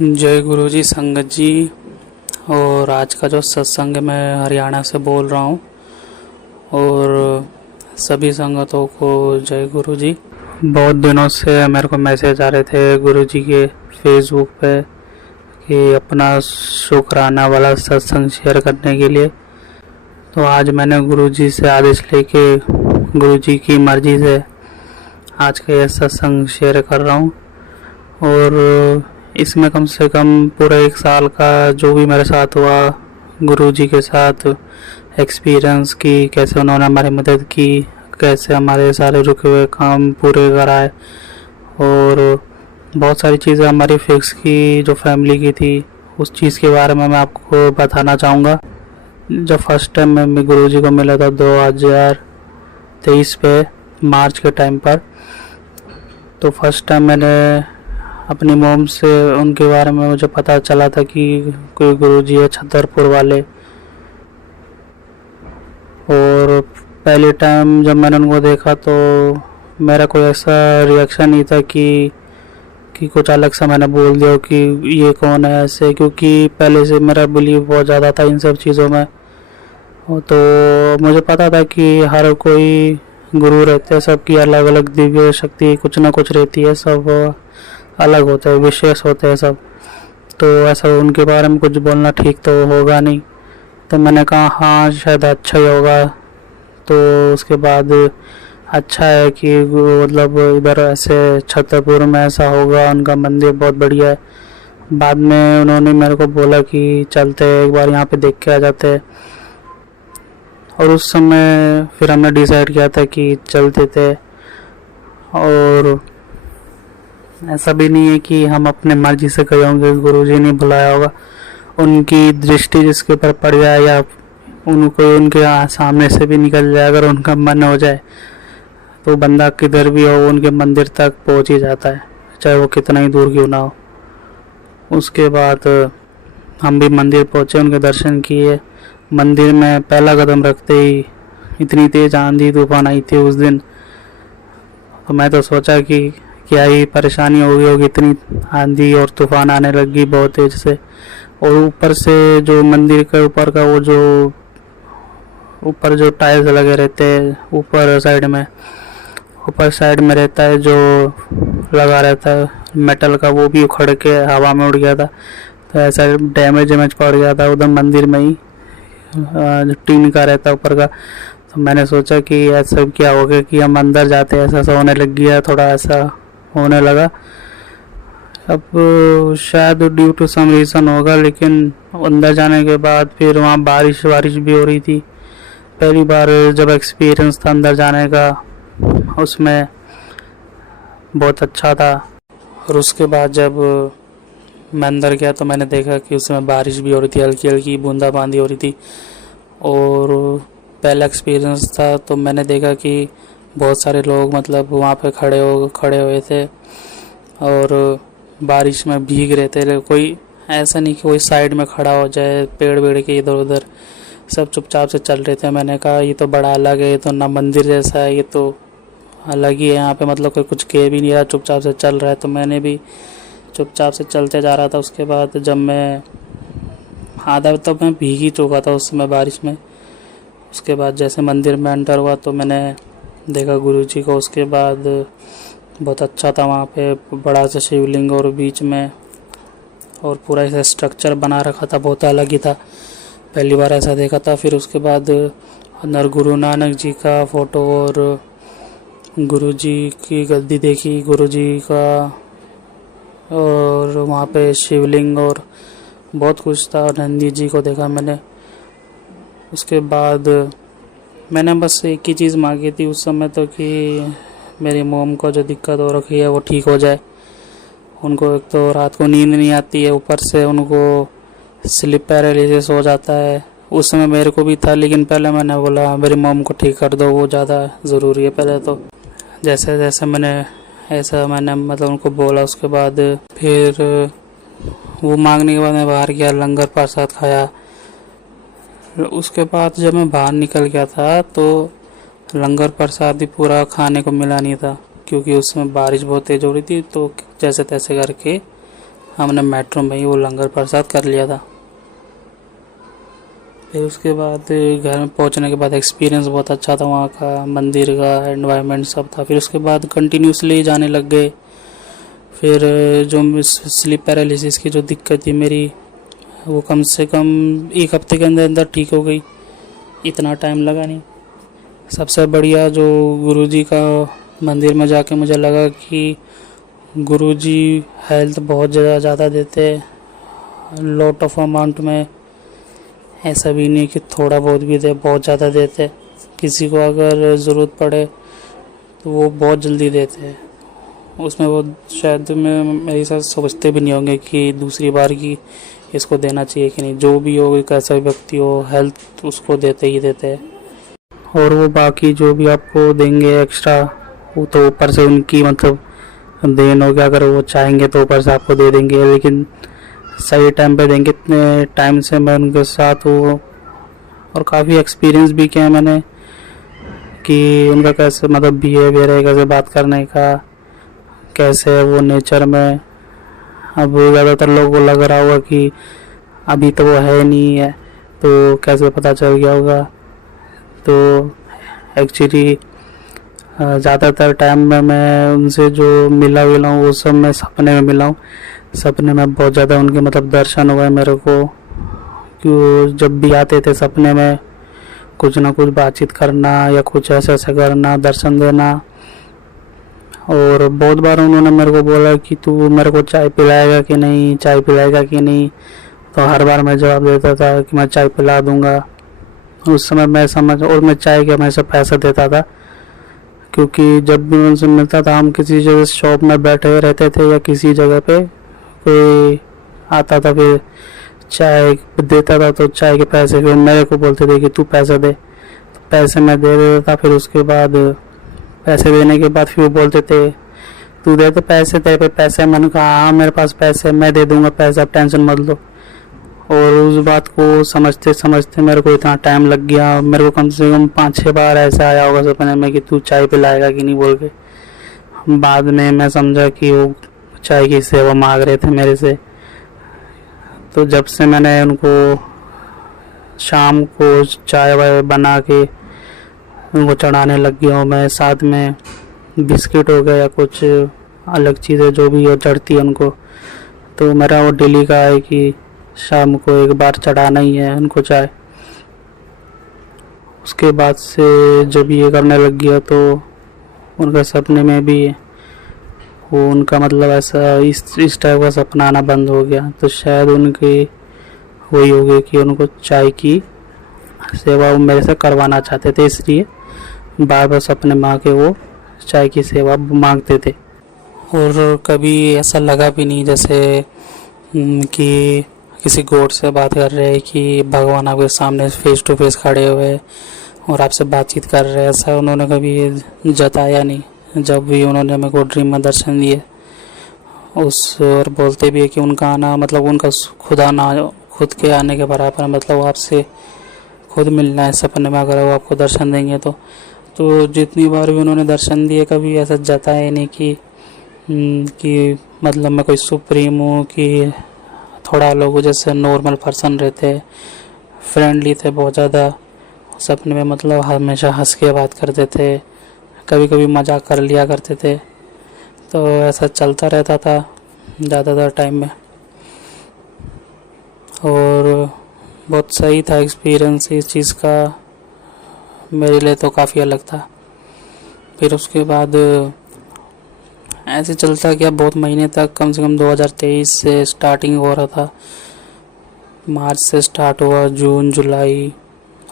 जय गुरु जी संगत जी। और आज का जो सत्संग है मैं हरियाणा से बोल रहा हूँ और सभी संगतों को जय गुरु जी। बहुत दिनों से मेरे को मैसेज आ रहे थे गुरु जी के फेसबुक पे कि अपना शुक्राना वाला सत्संग शेयर करने के लिए। तो आज मैंने गुरु जी से आदेश लेके गुरु जी की मर्जी से आज का यह सत्संग शेयर कर रहा हूँ। और इसमें कम से कम पूरा 1 साल का जो भी मेरे साथ हुआ गुरु जी के साथ एक्सपीरियंस की, कैसे उन्होंने हमारी मदद की, कैसे हमारे सारे रुके हुए काम पूरे कराए और बहुत सारी चीज़ें हमारी फिक्स की जो फैमिली की थी, उस चीज़ के बारे में मैं आपको बताना चाहूँगा। जब फर्स्ट टाइम मैं गुरु जी को मिला था 2023 पे मार्च के टाइम पर, तो फर्स्ट टाइम मैंने अपनी मॉम से उनके बारे में मुझे पता चला था कि कोई गुरुजी है छतरपुर वाले। और पहले टाइम जब मैंने उनको देखा तो मेरा कोई ऐसा रिएक्शन नहीं था कि कुछ अलग सा मैंने बोल दिया कि ये कौन है ऐसे, क्योंकि पहले से मेरा बिलीव बहुत ज़्यादा था इन सब चीज़ों में। तो मुझे पता था कि हर कोई गुरु रहते हैं, सबकी अलग अलग दिव्य शक्ति कुछ ना कुछ रहती है, सब अलग होते हैं, विशेष होते हैं सब। तो ऐसा उनके बारे में कुछ बोलना ठीक तो होगा नहीं। तो मैंने कहा हाँ शायद अच्छा ही होगा। तो उसके बाद अच्छा है कि मतलब इधर ऐसे छतरपुर में ऐसा होगा, उनका मंदिर बहुत बढ़िया है। बाद में उन्होंने मेरे को बोला कि चलते एक बार यहाँ पे देख के आ जाते। और उस समय फिर हमने डिसाइड किया था कि चलते थे। और ऐसा भी नहीं है कि हम अपने मर्जी से गए होंगे, गुरुजी ने बुलाया होगा, उनकी दृष्टि जिसके ऊपर पड़ जाए या उनको उनके सामने से भी निकल जाए, अगर उनका मन हो जाए तो बंदा किधर भी हो उनके मंदिर तक पहुंच ही जाता है, चाहे वो कितना ही दूर क्यों ना हो। उसके बाद हम भी मंदिर पहुंचे, उनके दर्शन किए। मंदिर में पहला कदम रखते ही इतनी तेज आंधी तूफान आई थी उस दिन, तो मैं तो सोचा कि क्या ही परेशानी हो गई होगी, इतनी आंधी और तूफान आने लगी बहुत तेज से। और ऊपर से जो मंदिर के ऊपर का वो जो ऊपर जो टाइल्स लगे रहते हैं ऊपर साइड में रहता है, जो लगा रहता है मेटल का, वो भी उखड़ के हवा में उड़ गया था। तो ऐसा डैमेज पड़ गया था उधर मंदिर में ही, जो टीन का रहता है ऊपर का। तो मैंने सोचा कि ऐसा क्या हो गया कि हम अंदर जाते ऐसा होने लग गया, थोड़ा ऐसा होने लगा। अब शायद ड्यू टू सम रीज़न होगा, लेकिन अंदर जाने के बाद फिर वहाँ बारिश भी हो रही थी। पहली बार जब एक्सपीरियंस था अंदर जाने का, उसमें बहुत अच्छा था। और उसके बाद जब मैं अंदर गया तो मैंने देखा कि उसमें बारिश भी हो रही थी, हल्की हल्की बूंदाबांदी हो रही थी। और पहला एक्सपीरियंस था तो मैंने देखा कि बहुत सारे लोग मतलब वहाँ पे खड़े हुए थे और बारिश में भीग रहे थे। कोई ऐसा नहीं कि कोई साइड में खड़ा हो जाए पेड़ के इधर उधर, सब चुपचाप से चल रहे थे। मैंने कहा ये तो बड़ा अलग है, ये तो ना मंदिर जैसा है, ये तो अलग ही है यहाँ पे, मतलब कोई कुछ कह भी नहीं रहा, चुपचाप से चल रहा है। तो मैंने भी चुपचाप से चलते जा रहा था। उसके बाद जब मैं आधा तक मैं भीग ही चुका था उस समय बारिश में। उसके बाद जैसे मंदिर में एंटर हुआ तो मैंने देखा गुरुजी को। उसके बाद बहुत अच्छा था, वहाँ पे बड़ा सा शिवलिंग और बीच में, और पूरा ऐसा स्ट्रक्चर बना रखा था, बहुत अलग ही था, पहली बार ऐसा देखा था। फिर उसके बाद अंदर गुरु नानक जी का फ़ोटो और गुरुजी की गद्दी देखी गुरुजी का, और वहाँ पे शिवलिंग और बहुत कुछ था। नंदी जी को देखा मैंने। उसके बाद मैंने बस एक ही चीज़ मांगी थी उस समय तो कि मेरी मोम को जो दिक्कत हो रखी है वो ठीक हो जाए। उनको एक तो रात को नींद नहीं आती है, ऊपर से उनको स्लिप पैरालिसिस हो जाता है। उस समय मेरे को भी था, लेकिन पहले मैंने बोला मेरी मोम को ठीक कर दो, वो ज़्यादा ज़रूरी है पहले। तो जैसे जैसे मैंने मतलब उनको बोला। उसके बाद फिर वो मांगने के बाद मैं बाहर गया, लंगर प्रसाद खाया। उसके बाद जब मैं बाहर निकल गया था तो लंगर प्रसाद भी पूरा खाने को मिला नहीं था, क्योंकि उसमें बारिश बहुत तेज़ हो रही थी। तो जैसे तैसे करके हमने मेट्रो में ही वो लंगर प्रसाद कर लिया था। फिर उसके बाद घर में पहुंचने के बाद एक्सपीरियंस बहुत अच्छा था, वहाँ का मंदिर का एनवायरनमेंट सब था। फिर उसके बाद कंटिन्यूसली जाने लग गए। फिर जो स्लीप पैरालिसिस की जो दिक्कत थी मेरी, वो कम से कम 1 हफ्ते के अंदर अंदर ठीक हो गई, इतना टाइम लगा नहीं। सबसे बढ़िया जो गुरुजी का मंदिर में जाके मुझे लगा कि गुरुजी हेल्थ बहुत ज़्यादा देते हैं, लॉट ऑफ अमाउंट में। ऐसा भी नहीं कि थोड़ा बहुत भी दे, बहुत ज़्यादा देते। किसी को अगर ज़रूरत पड़े तो वो बहुत जल्दी देते हैं। उसमें वो शायद में मेरे साथ सोचते भी नहीं होंगे कि दूसरी बार की इसको देना चाहिए कि नहीं। जो भी हो, कैसा भी व्यक्ति हो, हेल्थ उसको देते ही देते हैं। और वो बाकी जो भी आपको देंगे एक्स्ट्रा, वो तो ऊपर से उनकी मतलब देन हो गया। अगर वो चाहेंगे तो ऊपर से आपको दे देंगे, लेकिन सही टाइम पे देंगे। इतने टाइम से मैं उनके साथ हूँ और काफ़ी एक्सपीरियंस भी किया मैंने कि उनका कैसे मतलब बिहेवियर है, कैसे बात करने का, कैसे है वो नेचर में। अब ज़्यादातर लोगों को लग रहा होगा कि अभी तो वो है नहीं है, तो कैसे पता चल गया होगा। तो एक्चुअली ज़्यादातर टाइम में मैं उनसे जो मिला हूँ वो सब मैं सपने में मिला हूँ। सपने में बहुत ज़्यादा उनके मतलब दर्शन हुए मेरे को, कि जब भी आते थे सपने में कुछ ना कुछ बातचीत करना या कुछ ऐसा ऐसा करना, दर्शन देना। और बहुत बार उन्होंने मेरे को बोला कि तू मेरे को चाय पिलाएगा कि नहीं, चाय पिलाएगा कि नहीं। तो हर बार मैं जवाब देता था कि मैं चाय पिला दूंगा। उस समय मैं और मैं चाय के हमेशा पैसा देता था, क्योंकि जब भी उनसे मिलता था, हम किसी जगह शॉप में बैठे रहते थे या किसी जगह पे कोई आता था, फिर चाय देता था तो चाय के पैसे फिर मेरे को बोलते थे कि तू पैसा दे। तो पैसे मैं दे देता था। फिर उसके बाद पैसे देने के बाद फिर वो बोलते थे तू दे तो पैसे, तेरे पे पैसे। मैंने कहा हाँ मेरे पास पैसे, मैं दे दूंगा पैसा, आप टेंशन मत लो। और उस बात को समझते समझते मेरे को इतना टाइम लग गया। मेरे को कम से कम 5-6 बार ऐसा आया होगा सपने में कि तू चाय पिलाएगा कि नहीं बोल के। बाद में मैं समझा कि वो चाय की सेवा मांग रहे थे मेरे से। तो जब से मैंने उनको शाम को चाय वाय बना के उनको चढ़ाने लग गया हूँ, मैं साथ में बिस्किट हो गया या कुछ अलग चीज़ें जो भी हो चढ़ती है उनको, तो मेरा वो डेली का है कि शाम को एक बार चढ़ाना ही है उनको चाय। उसके बाद से जब ये करने लग गया तो उनका सपने में भी वो उनका मतलब ऐसा इस टाइप का सपना आना बंद हो गया। तो शायद उनकी वही हो गई कि उनको चाय की सेवा वो मेरे से करवाना चाहते थे, इसलिए बार बार सपने में आके वो चाय की सेवा मांगते थे। और कभी ऐसा लगा भी नहीं जैसे कि किसी गॉड से बात कर रहे हैं, कि भगवान आपके सामने फेस टू फेस खड़े हुए और आपसे बातचीत कर रहे हैं, ऐसा उन्होंने कभी जताया नहीं। जब भी उन्होंने मेरे को ड्रीम में दर्शन दिए और बोलते भी है कि उनका आना मतलब उनका खुद आना खुद के आने के बराबर, मतलब वो आपसे खुद मिलना है सपने में, अगर वो आपको दर्शन देंगे तो जितनी बार भी उन्होंने दर्शन दिए कभी ऐसा जताया नहीं कि मतलब मैं कोई सुप्रीम हूँ, कि थोड़ा लोग जैसे नॉर्मल पर्सन रहते, फ्रेंडली थे बहुत ज़्यादा। सपने में मतलब हमेशा हंस के बात करते थे, कभी कभी मजाक कर लिया करते थे। तो ऐसा चलता रहता था ज़्यादातर टाइम में, और बहुत सही था एक्सपीरियंस इस चीज़ का, मेरे लिए तो काफ़ी अलग था। फिर उसके बाद ऐसे चलता गया बहुत महीने तक, कम से कम 2023 से स्टार्टिंग हो रहा था। मार्च से स्टार्ट हुआ, जून जुलाई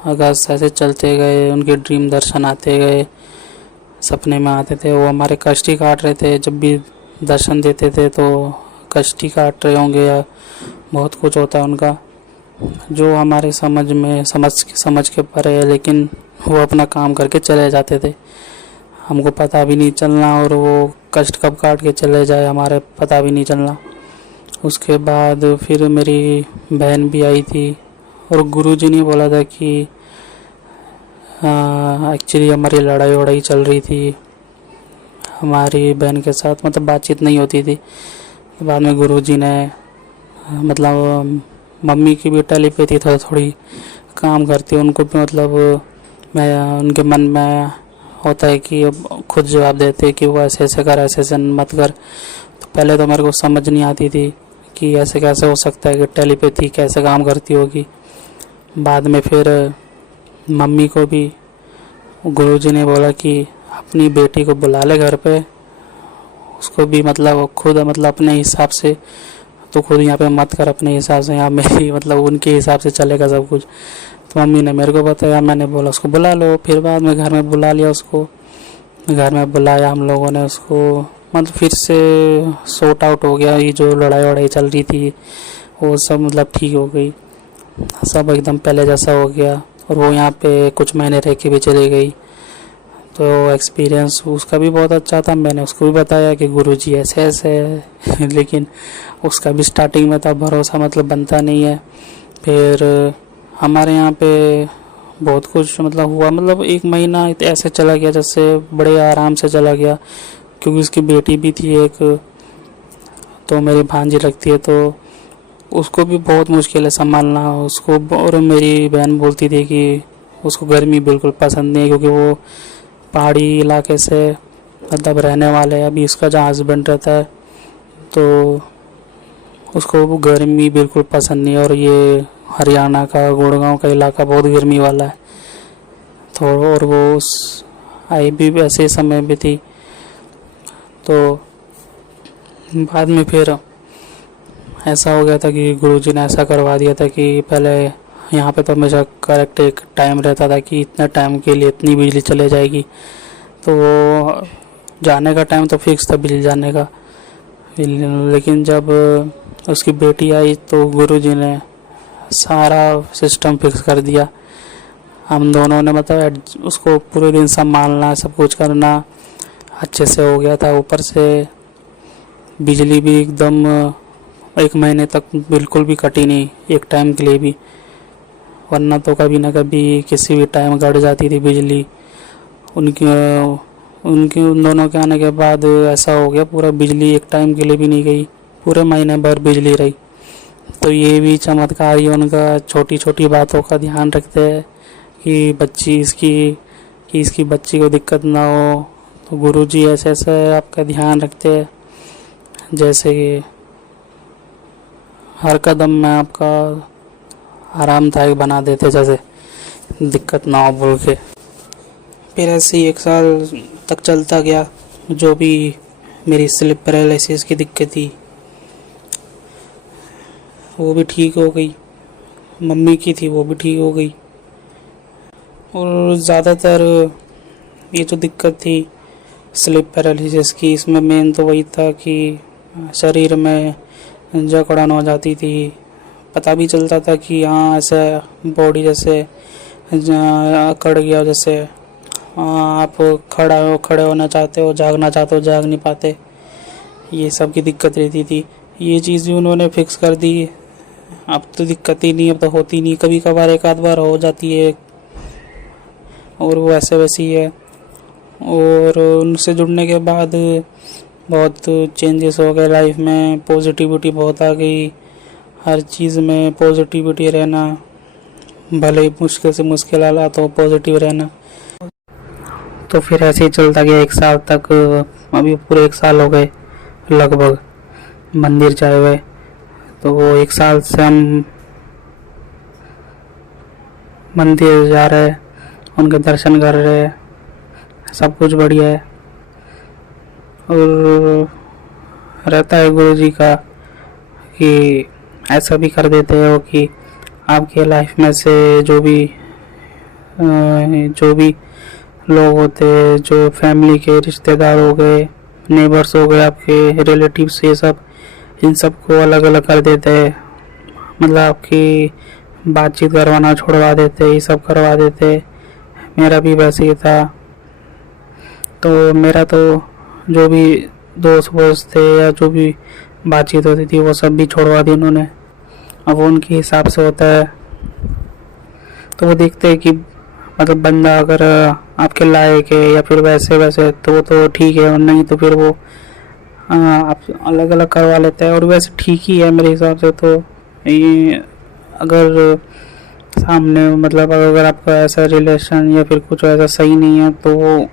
अगस्त ऐसे चलते गए। उनके ड्रीम दर्शन आते गए, सपने में आते थे। वो हमारे कष्ट ही काट रहे थे, जब भी दर्शन देते थे तो कष्ट ही काट रहे होंगे या बहुत कुछ होता है उनका जो हमारे समझ के परे है, लेकिन वो अपना काम करके चले जाते थे, हमको पता भी नहीं चलना, और वो कष्ट कब काट के चले जाए हमारे पता भी नहीं चलना। उसके बाद फिर मेरी बहन भी आई थी और गुरुजी ने बोला था कि एक्चुअली हमारी लड़ाई वड़ाई चल रही थी हमारी बहन के साथ, मतलब बातचीत नहीं होती थी। बाद में गुरुजी ने मतलब मम्मी की भी टेलीपैथी थोड़ी काम करती है, उनको भी मतलब मैं उनके मन में होता है कि अब खुद जवाब देते कि वो ऐसे ऐसे कर, ऐसे ऐसे मत कर। तो पहले तो मेरे को समझ नहीं आती थी कि ऐसे कैसे हो सकता है कि टेलीपैथी कैसे काम करती होगी। बाद में फिर मम्मी को भी गुरुजी ने बोला कि अपनी बेटी को बुला ले घर पे, उसको भी मतलब खुद मतलब अपने हिसाब से, तो खुद यहाँ पे मत कर अपने हिसाब से, यहाँ मेरी मतलब उनके हिसाब से चलेगा सब कुछ। तो मम्मी ने मेरे को बताया, मैंने बोला उसको बुला लो। फिर बाद में घर में बुला लिया उसको, घर में बुलाया हम लोगों ने उसको, मतलब फिर से सॉर्ट आउट हो गया। ये जो लड़ाई वड़ाई चल रही थी वो सब मतलब ठीक हो गई, सब एकदम पहले जैसा हो गया। और वो यहाँ पे कुछ महीने रह के भी चली गई। तो एक्सपीरियंस उसका भी बहुत अच्छा था। मैंने उसको भी बताया कि गुरुजी ऐसे ऐसे है लेकिन उसका भी स्टार्टिंग में था भरोसा मतलब बनता नहीं है। फिर हमारे यहाँ पे बहुत कुछ मतलब हुआ, मतलब 1 महीना ऐसे चला गया जैसे बड़े आराम से चला गया, क्योंकि उसकी बेटी भी थी एक, तो मेरी भांजी लगती है, तो उसको भी बहुत मुश्किल है संभालना उसको। और मेरी बहन बोलती थी कि उसको गर्मी बिल्कुल पसंद नहीं है, क्योंकि वो पहाड़ी इलाके से मतलब रहने वाले है। अभी उसका जहाँ हस्बैंड रहता है तो उसको वो गर्मी बिल्कुल पसंद नहीं है, और ये हरियाणा का गुड़गांव का इलाका बहुत गर्मी वाला है। तो और वो उस आई भी ऐसे समय भी थी। तो बाद में फिर ऐसा हो गया था कि गुरुजी ने ऐसा करवा दिया था कि पहले यहाँ पे तो हमेशा करेक्ट एक टाइम रहता था कि इतने टाइम के लिए इतनी बिजली चले जाएगी। तो वो जाने का टाइम तो फिक्स था बिजली जाने का, लेकिन जब उसकी बेटी आई तो गुरुजी ने सारा सिस्टम फिक्स कर दिया। हम दोनों ने मतलब उसको पूरे दिन संभालना, सब कुछ करना अच्छे से हो गया था। ऊपर से बिजली भी एकदम 1 महीने तक बिल्कुल भी कटी नहीं, एक टाइम के लिए भी, वरना तो कभी ना कभी किसी भी टाइम कट जाती थी बिजली। उनकी उन दोनों के आने के बाद ऐसा हो गया, पूरा बिजली एक टाइम के लिए भी नहीं गई, पूरे महीने भर बिजली रही। तो ये भी चमत्कार ही उनका, छोटी छोटी बातों का ध्यान रखते हैं कि इसकी बच्ची को दिक्कत ना हो। तो गुरुजी ऐसे ऐसे आपका ध्यान रखते हैं, जैसे कि हर कदम में आपका आरामदायक बना देते, जैसे दिक्कत ना हो बोल के। फिर ऐसे ही 1 साल तक चलता गया। जो भी मेरी स्लिप पैरालिसिस की दिक्कत थी वो भी ठीक हो गई, मम्मी की थी वो भी ठीक हो गई। और ज़्यादातर ये जो दिक्कत थी स्लिप पैरालिसिस की, इसमें मेन तो वही था कि शरीर में जकड़न हो जाती थी। पता भी चलता था कि हाँ ऐसे बॉडी जैसे अकड़ गया, जैसे आप खड़े होना चाहते हो, जागना चाहते हो, जाग नहीं पाते, ये सब की दिक्कत रहती थी। ये चीज़ भी उन्होंने फिक्स कर दी। अब तो दिक्कत ही नहीं, अब तो होती नहीं, कभी कभार एक आध बार हो जाती है और वो ऐसे वैसी है। और उनसे जुड़ने के बाद बहुत चेंजेस हो गए लाइफ में, पॉजिटिविटी बहुत आ गई, हर चीज़ में पॉजिटिविटी रहना, भले ही मुश्किल से मुश्किल हालात हो पॉजिटिव रहना। तो फिर ऐसे ही चलता गया 1 साल तक। अभी पूरे 1 साल हो गए लगभग मंदिर जाए हुए। तो वो 1 साल से हम मंदिर जा रहे, उनके दर्शन कर रहे, सब कुछ बढ़िया है। और रहता है गुरुजी का कि ऐसा भी कर देते हो कि आपके लाइफ में से जो भी लोग होते हैं, जो फैमिली के रिश्तेदार हो गए, नेबर्स हो गए, आपके रिलेटिव्स, ये सब, इन सब को अलग अलग कर देते हैं। मतलब आपकी बातचीत करवाना छुड़वा देते, ये सब करवा देते। मेरा भी वैसे ही था। तो मेरा तो जो भी दोस्त थे या जो भी बातचीत होती थी वो सब भी छोड़वा दी उन्होंने। अब वो उनके हिसाब से होता है। तो वो देखते हैं कि मतलब बंदा अगर आपके लायक है या फिर वैसे तो वो तो ठीक है, और नहीं तो फिर वो आप अलग अलग करवा लेते हैं और वैसे ठीक ही है मेरे हिसाब से। तो ये अगर सामने मतलब अगर आपका ऐसा रिलेशन या फिर कुछ ऐसा सही नहीं है तो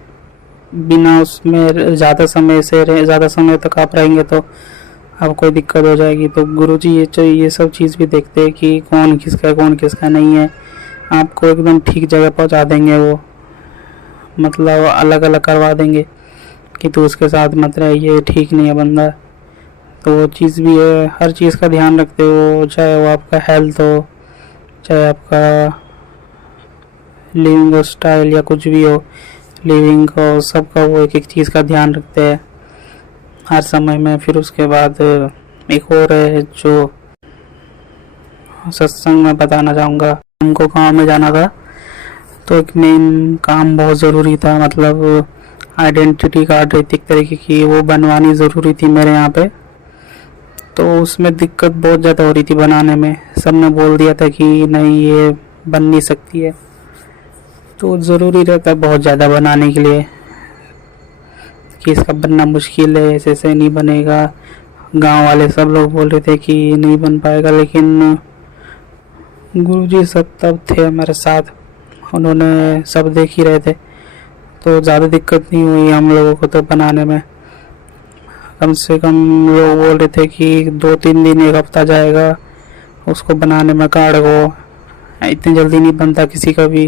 बिना उसमें ज़्यादा समय तक आप रहेंगे तो आपको कोई दिक्कत हो जाएगी। तो गुरुजी ये सब चीज़ भी देखते हैं कि कौन किसका नहीं है। आपको एकदम ठीक जगह पहुंचा देंगे वो, मतलब अलग अलग करवा देंगे कि तू उसके साथ मत रह, ये ठीक नहीं है बंदा। तो वो चीज़ भी है, हर चीज़ का ध्यान रखते हो, चाहे वो आपका हेल्थ हो, चाहे आपका लिविंग स्टाइल या कुछ भी हो, लिविंग को सबका वो एक एक चीज़ का ध्यान रखते हैं हर समय में। फिर उसके बाद एक और है जो सत्संग में बताना चाहूँगा। हमको गाँव में जाना था तो एक मेन काम बहुत ज़रूरी था, मतलब आइडेंटिटी कार्ड रहती एक तरीके की, वो बनवानी ज़रूरी थी मेरे यहाँ पे। तो उसमें दिक्कत बहुत ज़्यादा हो रही थी बनाने में। सबने बोल दिया था कि नहीं ये बन नहीं सकती है। तो ज़रूरी रहता है बहुत ज़्यादा बनाने के लिए कि इसका बनना मुश्किल है, ऐसे नहीं बनेगा। गांव वाले सब लोग बोल रहे थे कि नहीं बन पाएगा, लेकिन गुरुजी सब तब थे हमारे साथ, उन्होंने सब देख ही रहे थे। तो ज़्यादा दिक्कत नहीं हुई हम लोगों को तो बनाने में। कम से कम लोग बोल रहे थे कि 2-3 दिन, 1 हफ्ता जाएगा उसको बनाने में कार्ड को, इतनी जल्दी नहीं बनता किसी का भी।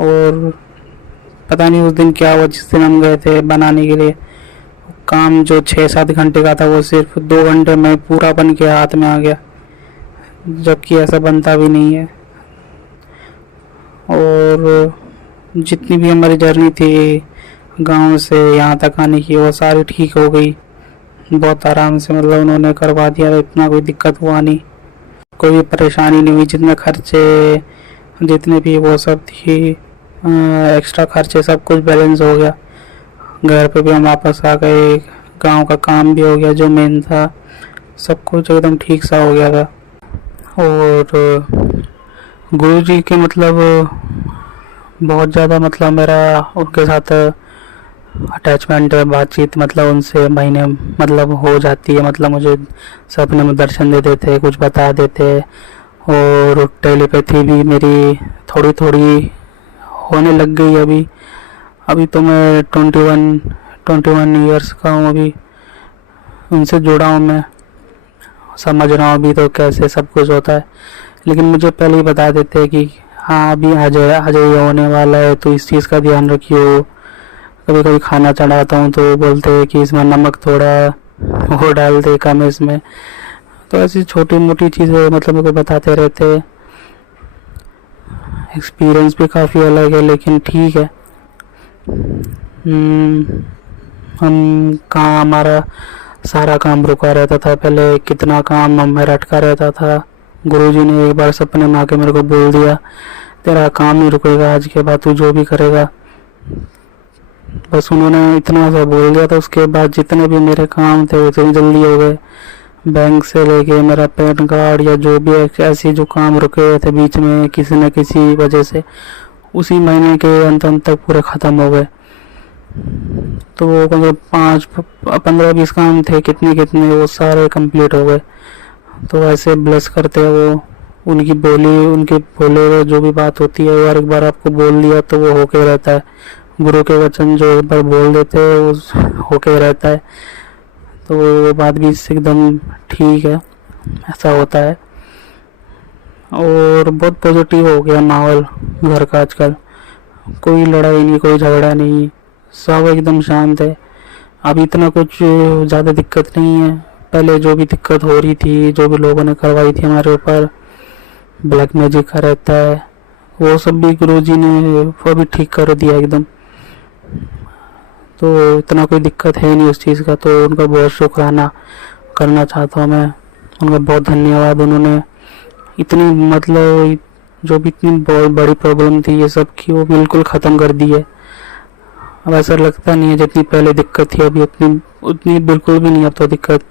और पता नहीं उस दिन क्या हुआ जिस दिन हम गए थे बनाने के लिए, काम जो 6-7 घंटे का था वो सिर्फ 2 घंटे में पूरा बन के हाथ में आ गया, जबकि ऐसा बनता भी नहीं है। और जितनी भी हमारी जर्नी थी गांव से यहाँ तक आने की, वो सारी ठीक हो गई बहुत आराम से, मतलब उन्होंने करवा दिया, इतना कोई दिक्कत हुआ नहीं, कोई भी परेशानी नहीं हुई। जितने खर्चे जितने भी वो सब थी एक्स्ट्रा खर्चे सब कुछ बैलेंस हो गया। घर पे भी हम वापस आ गए, गांव का काम भी हो गया जो मेन था, सब कुछ एकदम ठीक सा हो गया था। और गुरुजी के मतलब बहुत ज़्यादा मतलब मेरा उनके साथ अटैचमेंट है, बातचीत मतलब उनसे महीने मतलब हो जाती है। मतलब मुझे सपने में दर्शन दे देते, कुछ बता देते, और टेलीपैथी भी मेरी थोड़ी थोड़ी होने लग गई। अभी तो मैं 21 ईयर्स का हूँ, अभी उनसे जुड़ा हूँ, मैं समझ रहा हूँ अभी तो कैसे सब कुछ होता है। लेकिन मुझे पहले ही बता देते हैं कि हाँ अभी आ जाइए होने वाला है, तो इस चीज़ का ध्यान रखियो। कभी कभी खाना चढ़ाता हूँ तो बोलते हैं कि इसमें नमक थोड़ा वो डाल दे कम इसमें। तो ऐसी छोटी मोटी चीज़ें मतलब मेरे को बताते रहते हैं। एक्सपीरियंस भी काफ़ी अलग है, लेकिन ठीक है। हम कहाँ, हमारा सारा काम रुका रहता था पहले, कितना काम मेरा अटका रहता था। गुरुजी ने एक बार सपने में आके मेरे को बोल दिया तेरा काम नहीं रुकेगा, आज के बाद तू जो भी करेगा। बस उन्होंने इतना सा बोल दिया था, उसके बाद जितने भी मेरे काम थे उतनी जल्दी हो गए। बैंक से लेके मेरा पैन कार्ड या जो भी ऐसे जो काम रुके हुए थे बीच में किसी न किसी वजह से, उसी महीने के अंत तक पूरे ख़त्म हो गए। तो मतलब 15-20 काम थे, कितने वो सारे कंप्लीट हो गए। तो ऐसे ब्लेस करते हैं वो, उनके बोले हुए जो भी बात होती है यार, एक बार आपको बोल दिया तो वो होके रहता है। गुरु के वचन जो एक बार बोल देते हैं वो होके रहता है। तो वो बात भी एकदम ठीक है, ऐसा होता है। और बहुत पॉजिटिव हो गया माहौल घर का आजकल, कोई लड़ाई नहीं, कोई झगड़ा नहीं, सब एकदम शांत है। अब इतना कुछ ज़्यादा दिक्कत नहीं है। पहले जो भी दिक्कत हो रही थी, जो भी लोगों ने करवाई थी हमारे ऊपर, ब्लैक मैजिक का रहता है, वो सब भी गुरुजी ने वो भी ठीक कर दिया एकदम। तो इतना कोई दिक्कत है नहीं उस चीज़ का। तो उनका बहुत शुक्राना करना चाहता हूँ मैं, उनका बहुत धन्यवाद। उन्होंने इतनी मतलब जो भी इतनी बहुत बड़ी प्रॉब्लम थी ये सब की, वो बिल्कुल ख़त्म कर दी है। अब ऐसा लगता नहीं है जितनी पहले दिक्कत थी अभी उतनी बिल्कुल भी नहीं। अब तो दिक्कत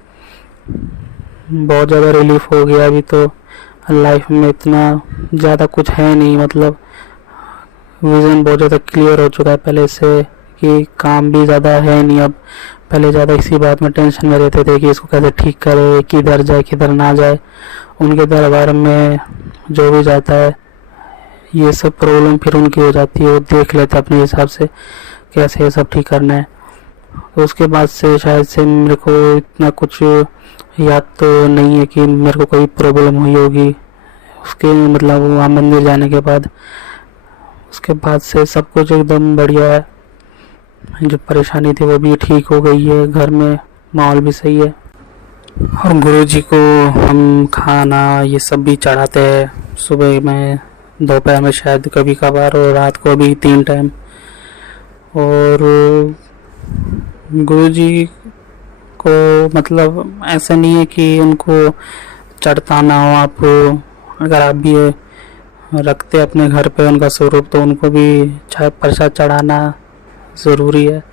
बहुत ज़्यादा रिलीफ हो गया। अभी तो लाइफ में इतना ज़्यादा कुछ है नहीं, मतलब विज़न बहुत ज़्यादा क्लियर हो चुका है पहले से कि काम भी ज़्यादा है नहीं अब। पहले ज़्यादा इसी बात में टेंशन में रहते थे कि इसको कैसे ठीक करे, किधर जाए किधर ना जाए। उनके दरबार में जो भी जाता है ये सब प्रॉब्लम फिर उनकी हो जाती है, वो देख लेते हैं अपने हिसाब से कैसे ये सब ठीक करना है। तो उसके बाद से शायद से मेरे को इतना कुछ याद तो नहीं है कि मेरे को कोई प्रॉब्लम हुई होगी उसके मतलब वहाँ मंदिर जाने के बाद। उसके बाद से सब कुछ एकदम बढ़िया है, जो परेशानी थी वो भी ठीक हो गई है, घर में माहौल भी सही है। और गुरुजी को हम खाना ये सब भी चढ़ाते हैं, सुबह में, दोपहर में शायद कभी कभार, और रात को भी 3 टाइम। और गुरुजी को मतलब ऐसा नहीं है कि उनको चढ़ता ना हो। आप अगर आप भी रखते अपने घर पे उनका स्वरूप तो उनको भी चाय प्रसाद चढ़ाना ज़रूरी है।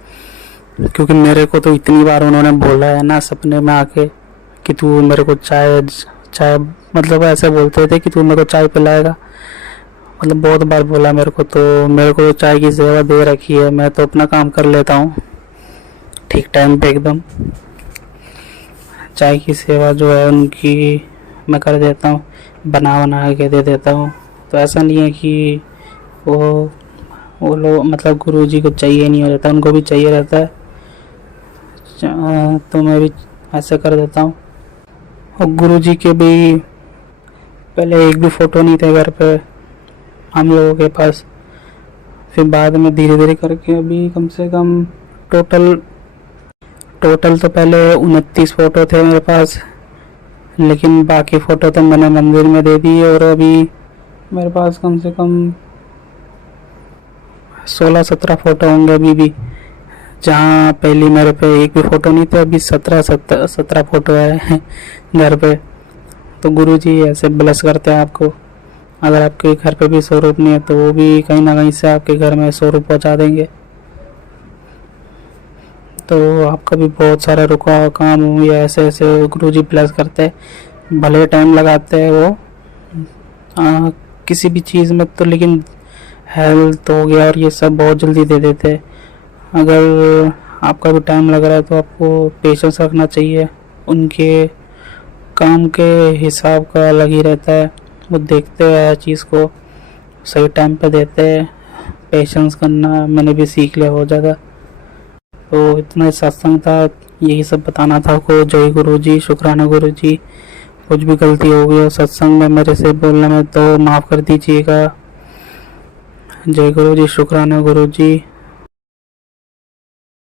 क्योंकि मेरे को तो इतनी बार उन्होंने बोला है ना सपने में आके कि तू मेरे को चाय चाय मतलब ऐसे बोलते थे कि तू मेरे को चाय पिलाएगा, मतलब बहुत बार बोला मेरे को। तो मेरे को चाय की सेवा दे रखी है, मैं तो अपना काम कर लेता हूँ ठीक टाइम पे एकदम। चाय की सेवा जो है उनकी मैं कर देता हूँ, बना के दे देता हूँ। तो ऐसा नहीं है कि वो लोग मतलब गुरुजी को चाहिए नहीं हो रहता, उनको भी चाहिए रहता है। तो मैं भी ऐसे कर देता हूँ। और गुरुजी के भी पहले एक भी फ़ोटो नहीं थे घर पे हम लोगों के पास, फिर बाद में धीरे धीरे करके अभी कम से कम टोटल तो पहले 29 फ़ोटो थे मेरे पास, लेकिन बाकी फ़ोटो तो मैंने मंदिर में दे दी। और अभी मेरे पास कम से कम 16-17 फ़ोटो होंगे अभी भी, जहाँ पहले मेरे पे एक भी फ़ोटो नहीं थे, अभी 17 फ़ोटो है घर पे। तो गुरुजी ऐसे ब्लेस करते हैं आपको। अगर आपके घर पे भी स्वरूप नहीं है तो वो भी कहीं ना कहीं से आपके घर में स्वरूप पहुँचा देंगे। तो आपका भी बहुत सारा रुका हुआ काम हो या ऐसे ऐसे गुरुजी ब्लेस करते हैं, भले टाइम लगाते हैं वो किसी भी चीज़ में तो, लेकिन हेल्थ हो गया और ये सब बहुत जल्दी दे देते हैं। अगर आपका भी टाइम लग रहा है तो आपको पेशेंस रखना चाहिए। उनके काम के हिसाब का अलग ही रहता है, वो देखते हैं हर चीज़ को सही टाइम पे देते हैं। पेशेंस करना मैंने भी सीख लिया बहुत ज़्यादा। तो इतना सत्संग था, यही सब बताना था आपको। जय गुरु जी, शुक्राना गुरु जी। कुछ भी गलती हो गई हो सत्संग में मेरे से बोलने में तो माफ़ कर दीजिएगा। जय गुरु जी, शुक्राना गुरु जी।